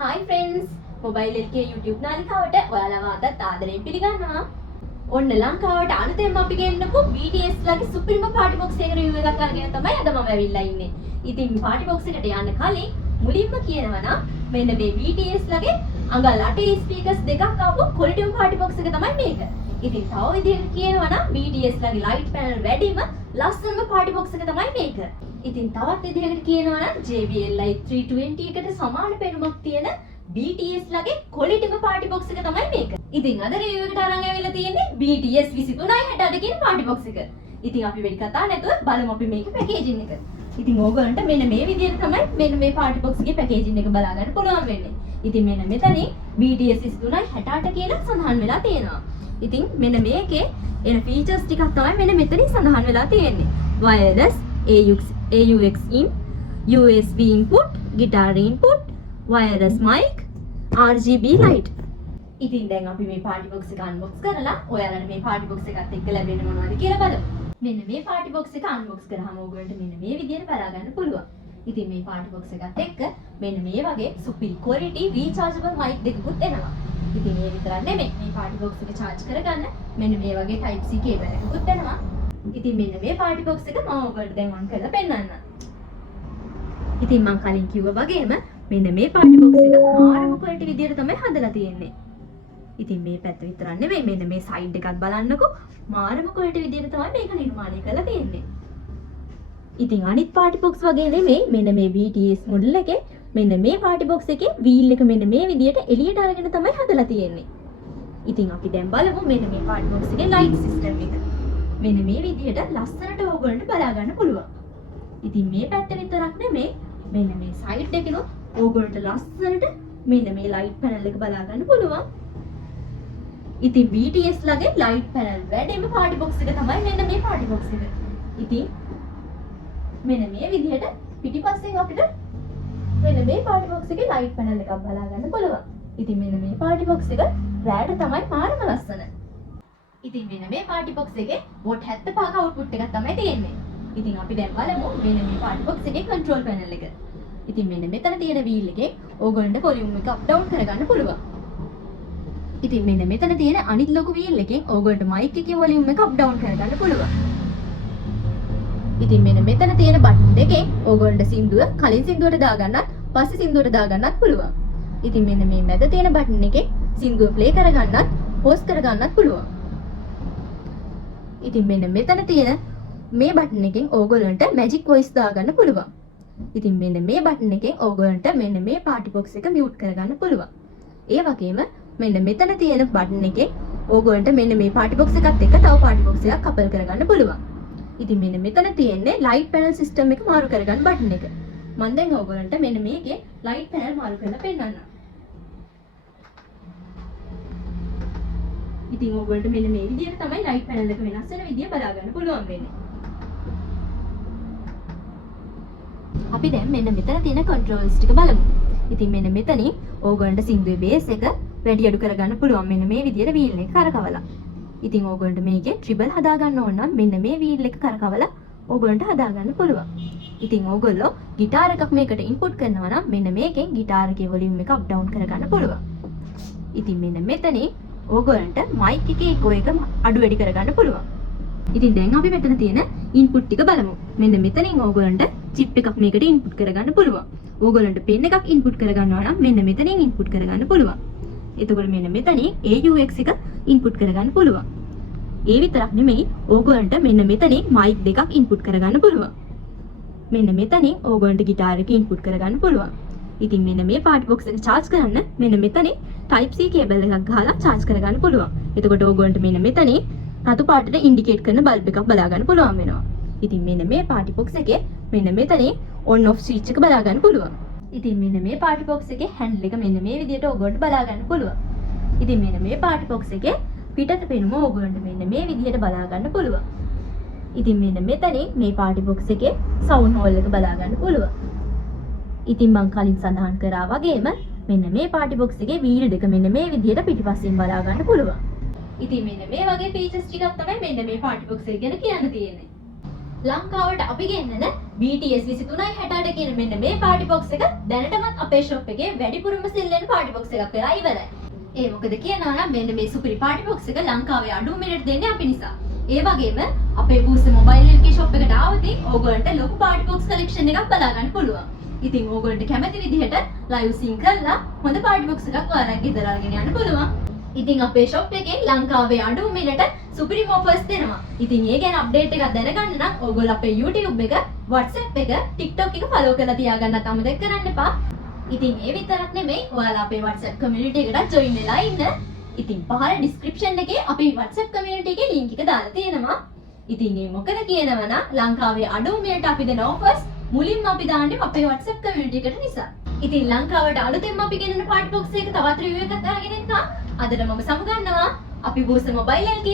Hi friends! Mobile LK YouTube නාලිකාවට ඔයාලව අදත් ආදරයෙන් පිළිගන්නවා. ඔන්න ලංකාවට අලුතෙන්ම අපි ගෙන්නපු BTS ලගේ සුපිරිම පාටි බොක්ස් එක රිවිව් එකක් අරගෙන තමයි අද මම ඇවිල්ලා ඉන්නේ. ඉතින් පාටි බොක්ස් එකට යන්න කලින් මුලින්ම කියනවා නම් මෙන්න මේ BTS ලගේ අඟල් 8 ස්පීකර්ස් දෙකක් ආපු ක්වොලිටිම පාටි බොක්ස් එක තමයි මේක. ඉතින් තව විදිහකට කියනවා නම් BTS ලගේ ලයිට් පැනල් වැඩිම ලස්සනම පාටි බොක්ස් එක තමයි මේක. ඉතින් තවත් විදිහකට කියනවා නම් JBL Lite 320 එකට සමාන පෙනුමක් තියෙන BTS ලගේ ක්වොලිටිම පාටි බොක්ස් එක තමයි මේක. ඉතින් අද රිවිව් එකට අරන් ඇවිල්ලා තියෙන්නේ BTS 2368 කියන පාටි බොක්ස් එක. ඉතින් අපි වෙඩි කතා නැතුව බලමු අපි මේකේ පැකේජින් එක. ඉතින් ඕගොල්ලන්ට මෙන්න මේ විදිහට තමයි මෙන්න මේ පාටි බොක්ස් එකේ පැකේජින් එක බලා ගන්න පුළුවන් වෙන්නේ. ඉතින් මෙන්න මෙතනින් BTS 2368 කියලා සඳහන් වෙලා තියෙනවා. ඉතින් මෙන්න මේකේ එන ෆීචර්ස් ටිකක් තමයි මෙන්න මෙතනින් සඳහන් වෙලා තියෙන්නේ. wireless AUX in, USB input, guitar input, wireless mic, RGB light. ඉතින් දැන් අපි මේ පාටි බොක්ස් එක අන්බොක්ස් කරලා ඔයාලට මේ පාටි බොක්ස් එකත් එක්ක ලැබෙන්නේ මොනවද කියලා බලමු. මෙන්න මේ පාටි බොක්ස් එක අන්බොක්ස් කරාම ඔයගොල්ලන්ට මෙන්න මේ විදිහට බලා ගන්න පුළුවන්. ඉතින් මේ පාටි බොක්ස් එකත් එක්ක මෙන්න මේ වගේ සුපිරි quality rechargeable mic දෙකකුත් එනවා. ඉතින් මේ විතරක් නෙමෙයි මේ පාටි බොක්ස් එක charge කරගන්න මෙන්න මේ වගේ type C cable එකකුත් එනවා. ඉතින් මෙන්න මේ පාටි බොක්ස් එක මම ඔයගොල්ලන්ට දැන් on කරලා පෙන්නන්නම්. ඉතින් මම කලින් කිව්වා වගේම මෙන්න මේ පාටි බොක්ස් එක මාරම quality විදියට තමයි හදලා තියෙන්නේ. ඉතින් මේ පැත්ත විතරක් නෙමෙයි මෙන්න මේ සයිඩ් එකත් බලන්නකෝ මාරම quality විදියට තමයි මේක නිර්මාණය කරලා තියෙන්නේ. ඉතින් අනිත් පාටි බොක්ස් වගේ නෙමෙයි මෙන්න මේ BTS මොඩල් එකේ මෙන්න මේ පාටි බොක්ස් එකේ වීල් එක මෙන්න මේ විදියට එළියට අරගෙන තමයි හදලා තියෙන්නේ. ඉතින් අපි දැන් බලමු මෙන්න මේ පාටි බොක්ස් එකේ ලයිට් සිස්ටම් එක. මෙන්න මේ විදියට ලස්සනට ඕගොල්ලන්ට බලා ගන්න පුළුවන්. ඉතින් මේ පැත්ත විතරක් නෙමෙයි මෙන්න මේ සයිඩ් එකනොත් ඕගොල්ලන්ට ලස්සනට මෙන්න මේ ලයිට් පැනල් එක බලා ගන්න පුළුවන්. ඉතින් BTS ලගේ ලයිට් පැනල් වැඩිම පාටි බොක්ස් එක තමයි මෙන්න මේ පාටි බොක්ස් එක. ඉතින් මෙන්න මේ විදිහට පිටිපස්සෙන් අපිට මෙන්න මේ පාටි බොක්ස් එකේ ලයිට් පැනල් එකක් බලා ගන්න පුළුවන්. ඉතින් මෙන්න මේ පාටි බොක්ස් එක රෑට තමයි මාරම ලස්සන. ඉතින් මෙන්න මේ පාටි බොක්ස් එකේ වොට් 75ක අවුට්පුට් එකක් තමයි තියෙන්නේ. ඉතින් අපි දැන් බලමු මෙන්න මේ පාටි බොක්ස් එකේ කන්ට්‍රෝල් පැනල් එක. ඉතින් මෙන්න මෙතන තියෙන වීල් එකේ ඕගොල්ලන්ට වොලියුම් එක අප් ඩවුන් කරගන්න පුළුවන්. ඉතින් මෙන්න මෙතන තියෙන අනිත් ලොකු වීල් එකෙන් ඕගොල්ලන්ට මයික් එකේ වොලියුම් එක අප් ඩවුන් කරගන්න පුළුවන්. ඉතින් මෙන්න මෙතන තියෙන බටන් දෙකෙන් ඕගොල්ලන්ට සින්දුව කලින් සින්දුවට දාගන්නත් පස්සේ සින්දුවට දාගන්නත් පුළුවන්. ඉතින් මෙන්න මේ මැද තියෙන බටන් එකෙන් සින්දුව ප්ලේ කරගන්නත් පෝස් කරගන්නත් පුළුවන්. ඉතින් මෙන්න මෙතන තියෙන මේ බටන් එකෙන් ඕගොල්ලන්ට මැජික් වොයිස් දාගන්න පුළුවන්. ඉතින් මෙන්න මේ බටන් එකෙන් ඕගොල්ලන්ට මෙන්න මේ පාටි බොක්ස් එක මියුට් කරගන්න පුළුවන්. ඒ වගේම මෙන්න මෙතන තියෙන බටන් එකෙන් ඕගොල්ලන්ට මෙන්න මේ පාටි බොක්ස් එකත් එක්ක තව පාටි බොක්ස් එකක් කපල් කරගන්න පුළුවන්. ඉතින් මෙන්න මෙතන තියෙන්නේ ලයිට් පැනල් සිස්ටම් එක මාරු කරගන්න බටන් එක. මම දැන් ඕගොල්ලන්ට මෙන්න මේකේ ලයිට් පැනල් මාරු කරලා පෙන්නන්නම්. ඉතින් ඕගොල්ලන්ට මෙන්න මේ විදිහට තමයි ලයිට් පැනල් එක වෙනස් වෙන විදිය බලා ගන්න පුළුවන් වෙන්නේ. අපි දැන් මෙන්න මෙතන තියෙන කන්ට්‍රෝල්ස් ටික බලමු. ඉතින් මෙන්න මෙතනින් ඕගොල්ලන්ට සින්දුවේ බේස් එක වැඩි අඩු කරගන්න පුළුවන් මෙන්න මේ විදිහට වීල් එක කරකවලා. ඉතින් ඕගොල්ලන්ට මේකේ ට්‍රිබල් හදා ගන්න ඕන නම් මෙන්න මේ වීල් එක කරකවලා ඕගොල්ලන්ට හදා ගන්න පුළුවන්. ඉතින් ඕගොල්ලෝ গিitar එකක් මේකට ඉන්පුට් කරනවා නම් මෙන්න මේකෙන් গিitar එකේ වොලියුම් එක අප් ඩවුන් කරගන්න පුළුවන්. ඉතින් මෙන්න මෙතනින් ඕගොල්ලන්ට මයික් එකේ එකෝ එක අඩු වැඩි කරගන්න පුළුවන්. ඉතින් දැන් අපි මෙතන තියෙන ඉන්පුට් ටික බලමු. මෙන්න මෙතනින් ඕගොල්ලන්ට චිප් එකක් මේකට ඉන්පුට් කරගන්න පුළුවන්. ඕගොල්ලන්ට පෙන් එකක් ඉන්පුට් කරගන්නවා නම් මෙන්න මෙතනින් ඉන්පුට් කරගන්න පුළුවන්. එතකොට මෙන්න මෙතනින් AUX එක ඉන්පුට් කරගන්න පුළුවන්. ඒ විතරක් නෙමෙයි ඕගොල්ලන්ට මෙන්න මෙතනින් මයික් දෙකක් ඉන්පුට් කරගන්න පුළුවන්. මෙන්න මෙතනින් ඕගොල්ලන්ට গিitar එක ඉන්පුට් කරගන්න පුළුවන්. ඉතින් මෙන්න මේ පාටි බොක්ස් එක charge කරන්න මෙන්න මෙතනින් type C cable එකක් ගහලා charge කරගන්න පුළුවන්. එතකොට ඕගොල්ලන්ට මෙන්න මෙතනින් රතු පාටට ඉන්ඩිකේට් කරන බල්බ් එකක් බලා ගන්න පුළුවන් වෙනවා. ඉතින් මෙන්න මේ පාටි බොක්ස් එකේ මෙන්න මෙතනින් on off switch එක බලා ගන්න පුළුවන්. ඉතින් මෙන්න මේ පාටි බොක්ස් එකේ handle එක මෙන්න මේ විදිහට ඕගොල්ලන්ට බලා ගන්න පුළුවන්. ඉතින් මෙන්න මේ පාටි බොක්ස් එකේ පිටත පෙනුම ඕගොල්ලන්ට මෙන්න මේ විදිහට බලා ගන්න පුළුවන්. ඉතින් මෙන්න මෙතනින් මේ පාටි බොක්ස් එකේ sound hole එක බලා ගන්න පුළුවන්. ඉතින් මම කලින් සඳහන් කරා වගේම මෙන්න මේ පාටි බොක්ස් එකේ වීල් දෙක මෙන්න මේ විදිහට පිටිපස්සෙන් බලා ගන්න පුළුවන්. ඉතින් මෙන්න මේ වගේ ෆීචර්ස් ටිකක් තමයි මෙන්න මේ පාටි බොක්ස් එක ගැන කියන්න තියෙන්නේ. ලංකාවට අපි ගෙන්නන BTS 2368 කියන මෙන්න මේ පාටි බොක්ස් එක දැනටමත් අපේ ෂොප් එකේ වැඩිපුරම සෙල් වෙන පාටි බොක්ස් එකක් වෙලා ඉවරයි. ඒ මොකද කියනවා නම් මෙන්න මේ සුපිරි පාටි බොක්ස් එක ලංකාවේ අඩුම මිලට දෙන්නේ අපි නිසා. ඒ වගේම අපේ බූස්ටර් මොබයිල් LK ෂොප් එකට ආවොත් ඕගොල්ලන්ට ලොකු පාටි බොක්ස් කලෙක්ෂන් එකක් බලා ගන්න පුළුවන්. ඉතින් ඕගොල්ලන්ට කැමති විදිහට ලයිව් සින් කරලා හොඳ පාටි බොක්ස් එකක් ඔයාලට ගෙදර අරගෙන යන්න පුළුවන්. ඉතින් අපේ ෂොප් එකෙන් ලංකාවේ අඩුම මිලට සුපිරිම ඔෆර්ස් දෙනවා. ඉතින් ඒ ගැන අප්ඩේට් එකක් දැනගන්න නම් ඕගොල්ලෝ අපේ YouTube එක, WhatsApp එක, TikTok එක ෆලෝ කරලා තියාගන්නත් අමතක කරන්න එපා. ඉතින් ඒ විතරක් නෙමෙයි ඔයාලා අපේ WhatsApp community එකට join වෙලා ඉන්න. ඉතින් පහළ description එකේ අපේ WhatsApp community එකේ link එක දාලා තියෙනවා. ඉතින් මේ මොකද කියනවා නම් ලංකාවේ අඩුම මිලට අපි දෙන offers මුලින්ම අපි දාන්නේ අපේ WhatsApp community එකට නිසා. ඉතින් ලංකාවට අලුතෙන්ම අපි ගෙනන පාටි බොක්ස් එක තවත් review එකක් අරගෙන එන්න. අදට මම සමුගන්නවා. අපි බූස්ටර් මොබයිල් LK